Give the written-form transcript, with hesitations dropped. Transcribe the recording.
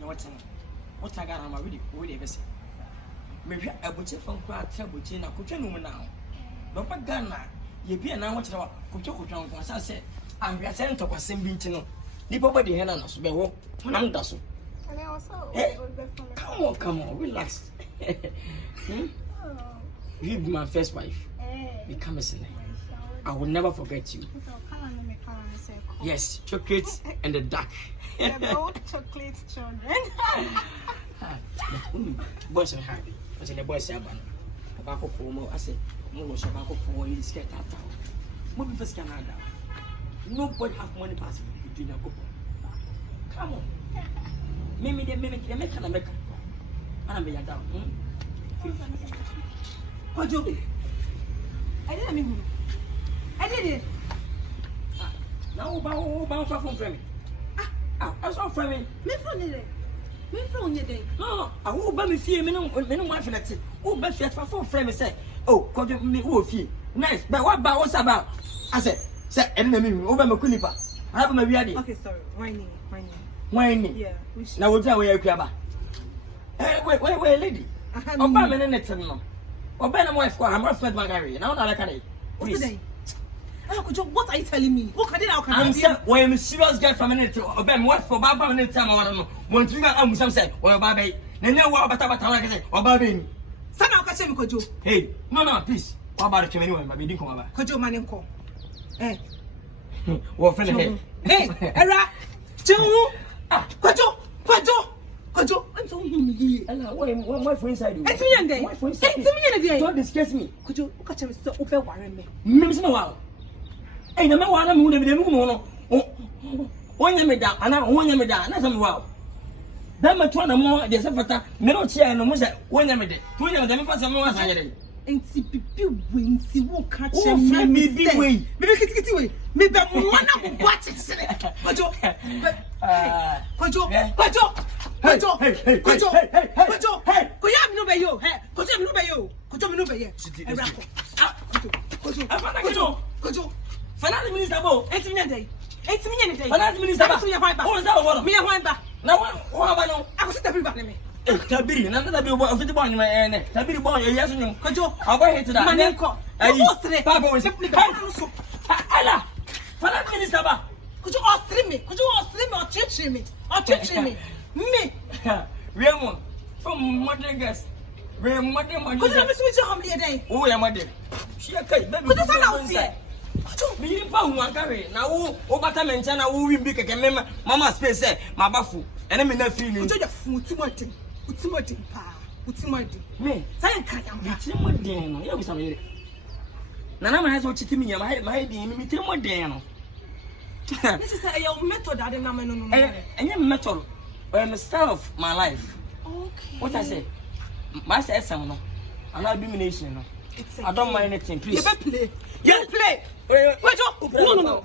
No what I got on my video, really best. Maybe I would say from Crat Tabuchin, I could tell you now. No, but Ghana, you be an hour to Kuchoko, as I said. I'm going to send to a Simbintino. Nobody had us, but when I'm dozen. Come on, relax. You be my first wife. Become a sinner. I will never forget you. Yes, chocolate and the duck. They're both chocolate children. Boys are happy. I said the boys are bad. Tobacco promo. I said, no, tobacco for you. Get that out. Moving for Canada. Nobody have money passing between your couple. Come on. Maybe they make an American. I'm being down. What do you? I didn't mean. I did it. Now, bounce from Framing. I saw Framing. Me from your day. No, I will buy me fear, minimum wife and that's it. Oh, but yet for Framing say, oh, call me wolf. Nice, but what about what's about? I said, enemy over my cunipa. I have my reality. Okay, sorry. Whining. Yeah. Now we'll tell where you're wait, lady. I'm a minute. Or Ben, wife, I'm not my Gary. Now, I can eat. What are you telling me? What can I I'm saying, when I'm serious guy from a minute to obey what for Baba minute time, I don't know. When you got some say, or Baby, then you what about like I say, or Baby. Son, I'll catch him, Kojo. Hey, no, please. What about the community? Baby, didn't come over. Kojo, man, and call. Eh, well, friend, hey, Era, Joe, Kojo, I'm so humiliated. One wife inside you. It's me and day. It's me. Don't discuss me. Kojo, look at him so open warren me. Miss Noel. Hey, no matter what I'm going to be when you made that, and I want you made that, that's well. Then my 2 more, there's a fata, no chair, and almost when you made it. 2 of them for some more. And see people wins, he won't catch him. Maybe way. Maybe get away. Maybe one of what is it? Kojo, Finance Minister, 18 minutes. 18 minutes. Finance Minister, what was that one? Me and back. Now, what about I was everybody me. Tabiri, another bill of the bond in my end. Tabiri boy, yes, and you. Kojo, I'll buy it to that. Papa was simply Allah. Finance Minister, could you all stream me? Could you all stream me or teach me? Or teach me? Me. Raymond, from modern guest. Raymond, could you let me switch your home here day? Oh, yeah, my dear. She a cake, baby. Could you send out here? Me found one carry. Now, over time and China, who will be a member, Mama Space, my bafu, and I'm in a feeling. You're food too much. What's my thing, pa? What's my thing? Me, I can't. What damn, you some here. Nana has what you mean, my dear, me tell what damn. This is a method I didn't know. And your method, the style of my life. Okay. What I say? My son, I'm not domination. I don't mind anything, please. You play. You play. No.